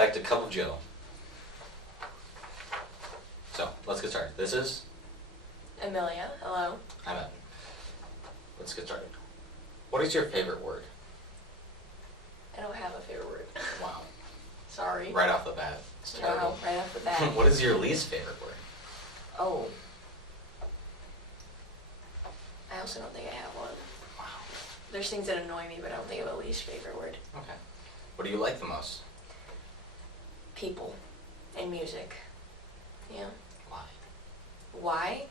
back to Cup of Joe. So, let's get started. This is? Amelia, hello. I'm Evan. Let's get started. What is your favorite word? I don't have a favorite word. Wow. Sorry. Right off the bat. It's terrible. No, right off the bat. What is your least favorite word? Oh. I also don't think I have one. Wow. There's things that annoy me, but I don't think I have a least favorite word. Okay. What do you like the most? People and music. Yeah. Why? Why?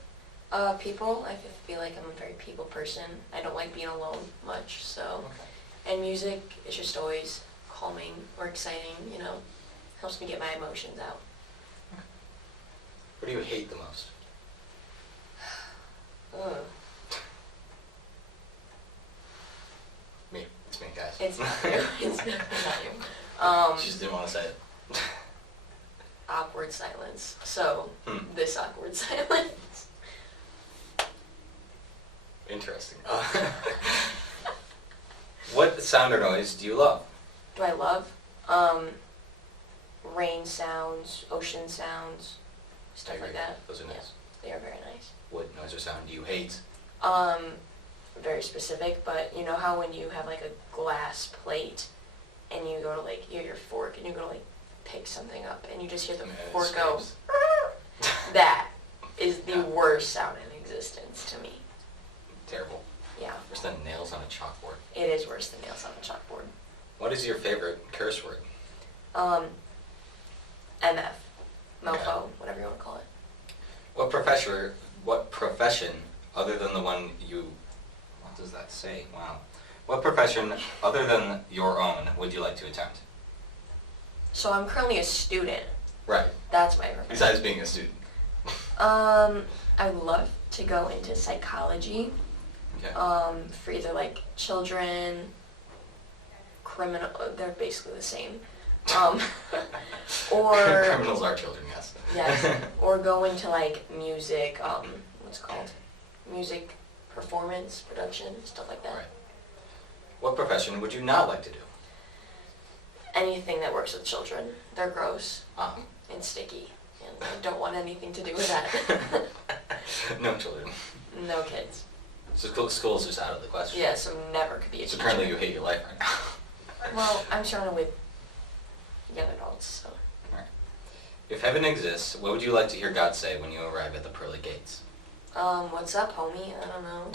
People, I feel like I'm a very people person. I don't like being alone much, so. Okay. And music is just always calming or exciting, you know. Helps me get my emotions out. What do you hate the most? Ugh. Me. It's me, guys. It's not you. It's definitely not you. She just didn't want to say it. Awkward silence. So, this awkward silence. Interesting. What sound or noise do you love? Do I love? Rain sounds, ocean sounds, stuff like that. Those are nice. Yeah, they are very nice. What noise or sound do you hate? Very specific, but you know how when you have like a glass plate and you go to like, you have your fork and you go to like pick something up and you just hear the fork go, that is the worst sound in existence to me. Terrible. Yeah. Worse than nails on a chalkboard. It is worse than nails on a chalkboard. What is your favorite curse word? MF. Mofo, Okay. whatever you want to call it. What profession other than the one you, what does that say? Wow. What profession other than your own would you like to attempt? So I'm currently a student. Right. That's my profession. Besides being a student. I would love to go into psychology. Okay. For either like children, criminal, they're basically the same. Or Criminals are children, yes. yes, or go into like music, what's it called? Music performance, production, stuff like that. Right. What profession would you not like to do? Anything that works with children. They're gross Uh-huh. and sticky, and I don't want anything to do with that. No children. No kids. So school's just out of the question. Yeah, so never could be a So teacher. currently you hate your life right now. Well, I'm surrounded with young adults, so. Right. If heaven exists, what would you like to hear God say when you arrive at the pearly gates? What's up, homie? I don't know.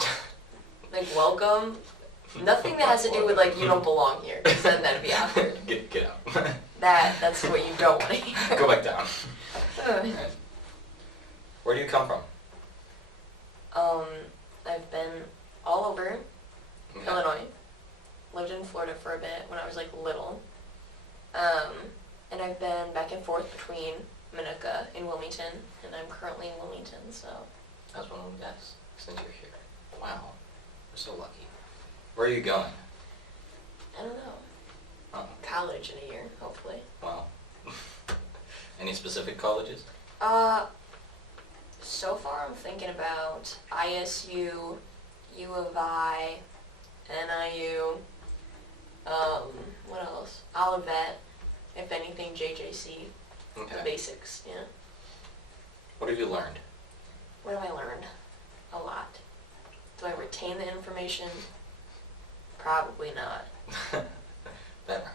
Like, welcome. Nothing that has to do with, like, you don't belong here, because then that'd be awkward. Get out. That's what you don't want to hear. Go back down. Right. Where do you come from? I've been all over Okay. Illinois. Lived in Florida for a bit when I was, like, little. And I've been back and forth between Minooka and Wilmington, and I'm currently in Wilmington, so. I was one of them guys, since you're here. Wow. We're so lucky. Where are you going? I don't know. Oh, College in a year, hopefully. wow. Any specific colleges? So far I'm thinking about ISU, U of I, NIU, what else? Olivet, if anything, JJC, Okay. the basics, yeah. What have you learned? What have I learned? A lot. Do I retain the information? Probably not. That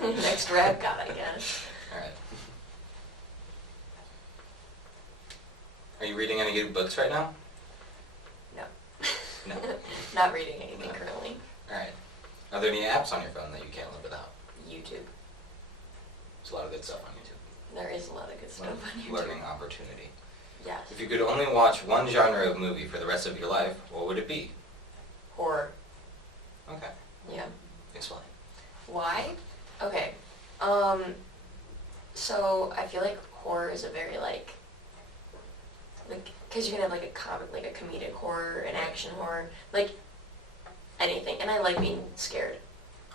rhymed. Next rap god, I guess. Alright. Are you reading any good books right now? No. No. Not reading anything No. currently. Alright. Are there any apps on your phone that you can't live without? YouTube. There's a lot of good stuff on YouTube. There is a lot of good stuff on YouTube. Learning opportunity. Yes. If you could only watch one genre of movie for the rest of your life, what would it be? Horror. Okay. Yeah. Explain. Why? Okay. So I feel like horror is a very like, cause you can have like a comedic horror, an action horror, like anything, and I like being scared.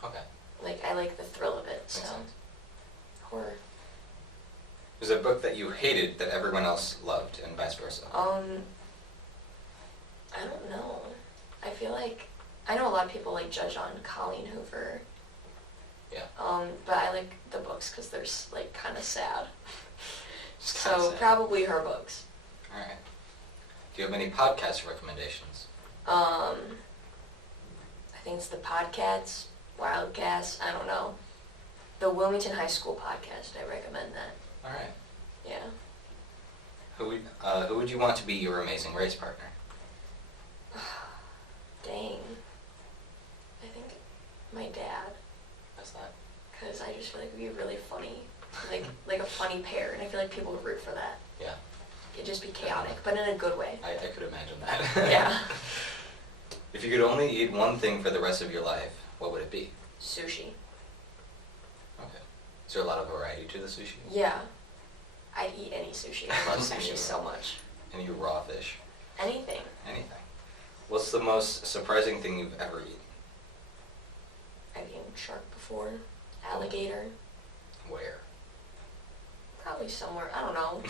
Okay. Like I like the thrill of it. So Makes sense. horror. There's a book that you hated that everyone else loved, and vice versa. I don't know. I feel like I know a lot of people like judge on Colleen Hoover Yeah. But I like the books because they're like kind of sad. Just kinda So sad. probably her books. All right. Do you have any podcast recommendations? I think it's the Podcats, Wildcats, I don't know. The Wilmington High School podcast, I recommend that. All right. Yeah. Who would you want to be your amazing race partner? Dang. I think my dad, What's that? because I just feel like we'd be really funny. Like a funny pair, and I feel like people would root for that. Yeah. It'd just be chaotic, but in a good way. I could imagine that. Yeah. If you could only eat one thing for the rest of your life, what would it be? Sushi. Okay. Is there a lot of variety to the sushi? Yeah. I'd eat any sushi. I love sushi so much. Any raw fish? Anything. Anything. What's the most surprising thing you've ever eaten? I've eaten shark before. Alligator. Where? Probably somewhere. I don't know.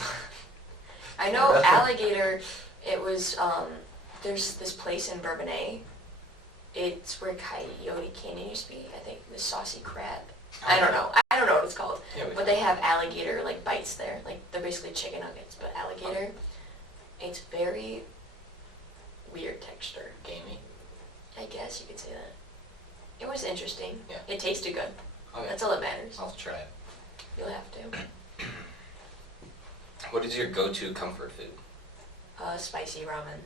I know alligator. It was there's this place in Bourbonnais. It's where Coyote Canyon used to be. I think the Saucy Crab. I don't know. I don't know what it's called. Yeah, But they have alligator like bites there. Like they're basically chicken nuggets, but alligator. It's very weird texture. Gamey? I guess you could say that. It was interesting. Yeah. It tasted good. Okay. That's all that matters. I'll try it. You'll have to. What is your go-to comfort food? Spicy ramen.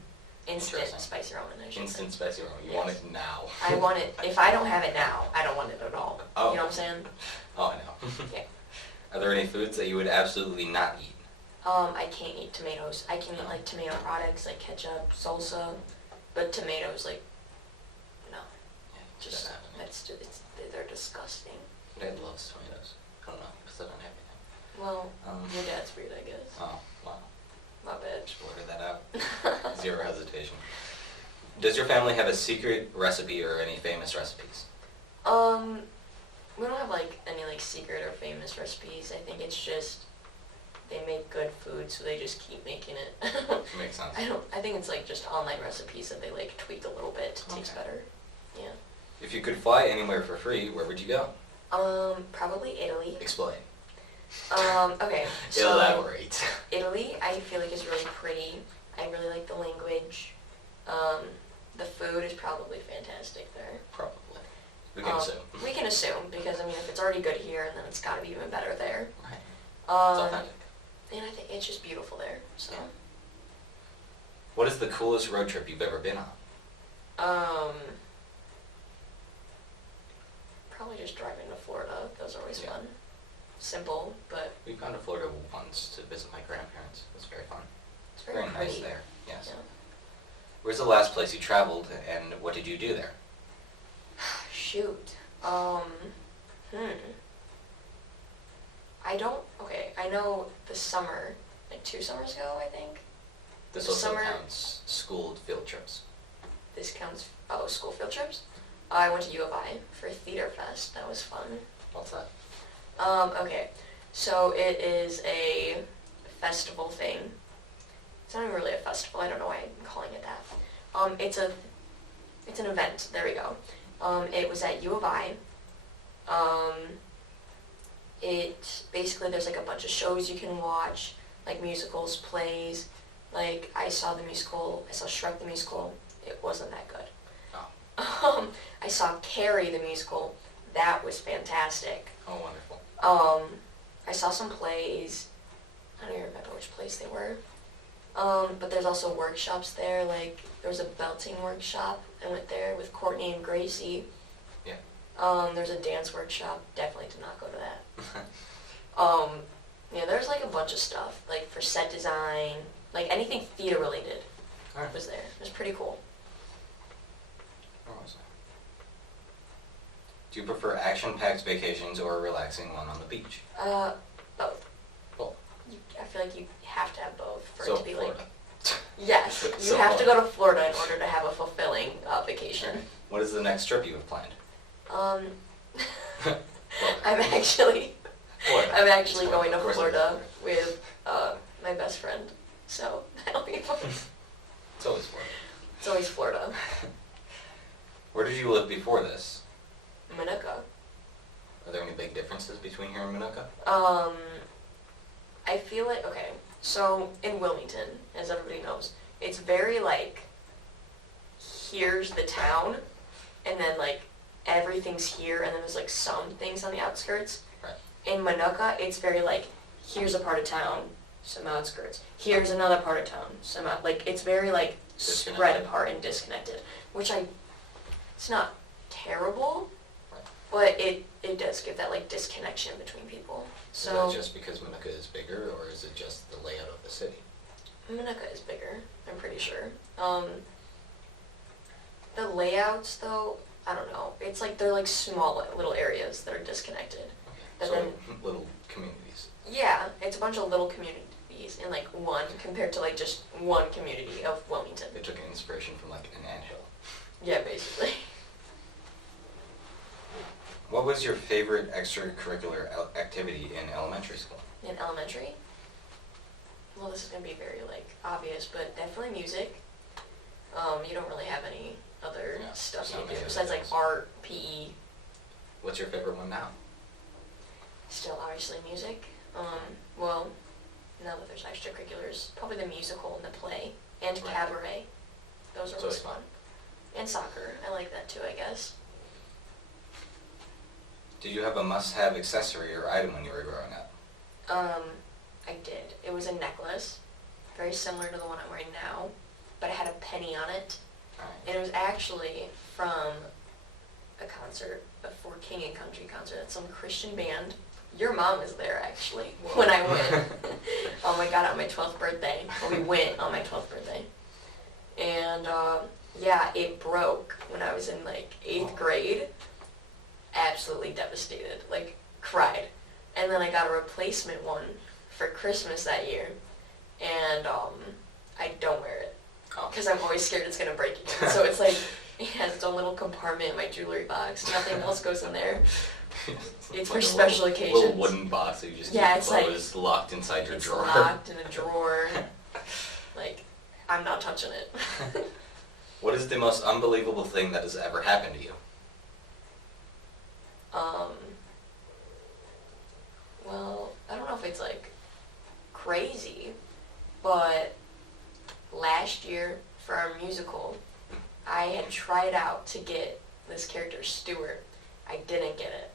Instant Interesting. spicy ramen, I should Instant say. spicy ramen. You Yes. want it now. I want it. If I don't have it now, I don't want it at all. Oh. You know what I'm saying? Oh, I know. Yeah. Are there any foods that you would absolutely not eat? I can't eat tomatoes. I can eat like tomato products like ketchup, salsa, but tomatoes like no. Yeah, Just they're disgusting. Dad loves tomatoes. I don't know. Puts that on everything. Well, Um, your dad's weird, I guess. Oh, wow. My bad. Just blurted that out. Zero hesitation. Does your family have a secret recipe or any famous recipes? We don't have like any like secret or famous recipes. I think it's just they make good food, so they just keep making it. Makes sense. I think it's like just online recipes that they like tweak a little bit to taste Okay. better. Yeah. If you could fly anywhere for free, where would you go? Probably Italy. Explain. Okay. So Elaborate. Italy, I feel like is really pretty. I really like the language. The food is probably fantastic there. Probably. We can assume. We can assume because I mean, if it's already good here, then it's got to be even better there. Right. It's Um, authentic. and I think it's just beautiful there. So, Yeah. What is the coolest road trip you've ever been on? probably just driving to Florida. Those are always Yeah. fun. Simple, but We've gone to Florida once to visit my grandparents. It was very fun. it's very Very pretty. nice there. Yes. Yeah. Where's the last place you traveled, and what did you do there? Shoot. Okay, I know the summer, like 2 summers ago, I think. This The also summer- counts school field trips. This counts, school field trips. I went to U of I for Theater Fest. That was fun. What's that? Okay, so it is a festival thing. It's not even really a festival. I don't know why I'm calling it that. It's an event. There we go. It was at U of I. It basically there's like a bunch of shows you can watch, like musicals, plays. Like I saw Shrek the musical. It wasn't that good. Oh. I saw Carrie the musical. That was fantastic. Oh, wonderful. I saw some plays. I don't even remember which plays they were. But there's also workshops there. Like there was a belting workshop. I went there with Courtney and Gracie. Yeah. There's a dance workshop. Definitely did not go to that. Yeah, there's like a bunch of stuff, like for set design, like anything theater related Alright. was there. It was pretty cool. Where was I? Do you prefer action-packed vacations or a relaxing one on the beach? Both. Both. I feel like you have to have both for So it to be Florida. like. Yes, you So have to Florida. go to Florida in order to have a fulfilling vacation. What is the next trip you have planned? I'm Florida. actually Florida. I'm actually It's going to Of course it is Florida with my best friend, so that'll be fun. It's always Florida. It's always Florida. Where did you live before this? Minooka. Are there any big differences between here and Minooka? I feel like, okay, so in Wilmington, as everybody knows, it's very like, here's the town, and then like everything's here, and then there's like some things on the outskirts. Right. In Minooka, it's very like, here's a part of town, some outskirts. Here's another part of town, like it's very like spread apart and disconnected, which it's not terrible, right. but it does give that like disconnection between people. So is that just because Minooka is bigger, or is it just the layout of the city? Minooka is bigger, I'm pretty sure. The layouts though, I don't know. It's like they're like small little areas that are disconnected. Okay. So little communities. Yeah, it's a bunch of little communities in like one compared to like just one community of Wilmington. They took inspiration from like an anthill. Yeah, basically. What was your favorite extracurricular activity in elementary school? In elementary? Well, this is going to be very like obvious, but definitely music. You don't really have any other stuff you do besides like art, PE. What's your favorite one now? Still obviously music. Well, now that there's extracurriculars, probably the musical and the play and cabaret. Those are always fun. And soccer. I like that too, I guess. Did you have a must-have accessory or item when you were growing up? I did. It was a necklace, very similar to the one I'm wearing now, but it had a penny on it. Right. And it was actually from a concert, a For King and Country concert at some Christian band. Your mom was there actually when I went. I got it on my 12th birthday. Or we went on my 12th birthday. And yeah, it broke when I was in like 8th grade. Absolutely devastated, like cried. And then I got a replacement one for Christmas that year, and I don't wear it because I'm always scared it's gonna break again. So it's like it has its own little compartment in my jewelry box. Nothing else goes in there. It's for special occasions. Little wooden box that you just keep closed, locked inside your drawer. It's locked in a drawer. Like I'm not touching it. What is the most unbelievable thing that has ever happened to you? Well, I don't know if it's like crazy, but last year for our musical, I had tried out to get this character Stuart. I didn't get it,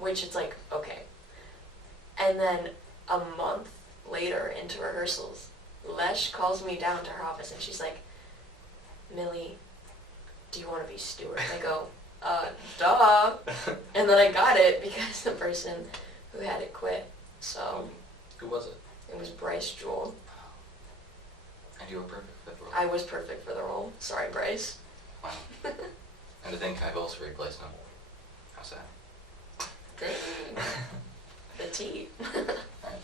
which it's like, okay. And then a month later into rehearsals, Lesh calls me down to her office and she's like, Mili, do you want to be Stuart? And I go, duh. And then I got it because the person who had it quit. So. Who was it? It was Bryce Jewell. And you were perfect for the role. I was perfect for the role. Sorry, Bryce. Wow. And to think I've also replaced him. How sad. The tea. Right.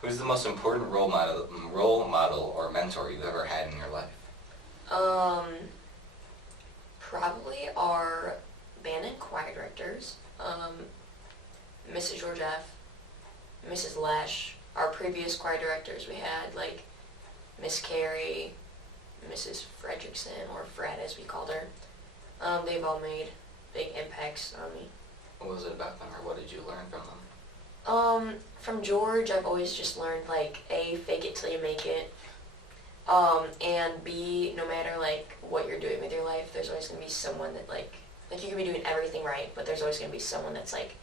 Who's the most important role model or mentor you've ever had in your life? Probably our band and choir directors, Mrs. Georgieff, Mrs. Lesh. Our previous choir directors we had, like Miss Carey, Mrs. Fredrickson, or Fred as we called her. They've all made big impacts on me. What was it about them, or what did you learn from them? From George, I've always just learned, like, A, fake it till you make it, and B, no matter, like, what you're doing with your life, there's always going to be someone that, like, you can be doing everything right, but there's always going to be someone that's, like,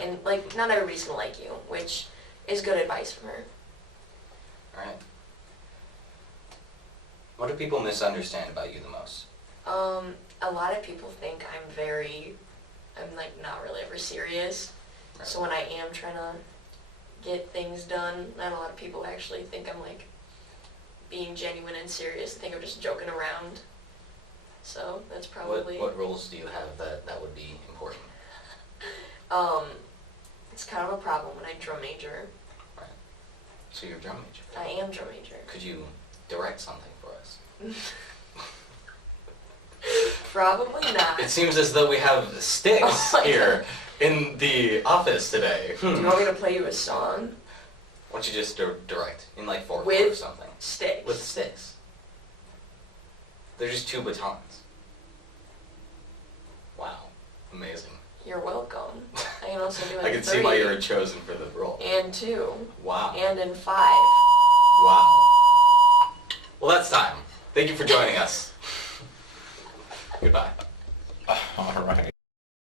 and, like, not everybody's going to like you, which is good advice from her. Alright. What do people misunderstand about you the most? A lot of people think I'm, like, not really ever serious. Right. So when I am trying to get things done, not a lot of people actually think I'm, like, being genuine and serious. They think I'm just joking around. So that's probably... What roles do you have that would be important? It's kind of a problem when I drum major. Right. So you're a drum major? I am drum major. Could you direct something for us? Probably not. It seems as though we have sticks here in the office today. Do you want me to play you a song? Why don't you just direct in like 4/4 or something? Sticks. With sticks. They're just 2 batons. Amazing. You're welcome. I can also do it I in can 3. see why you were chosen for the role. And 2. Wow. And in 5. Wow. Well, that's time. Thank you for joining us. Goodbye. All right.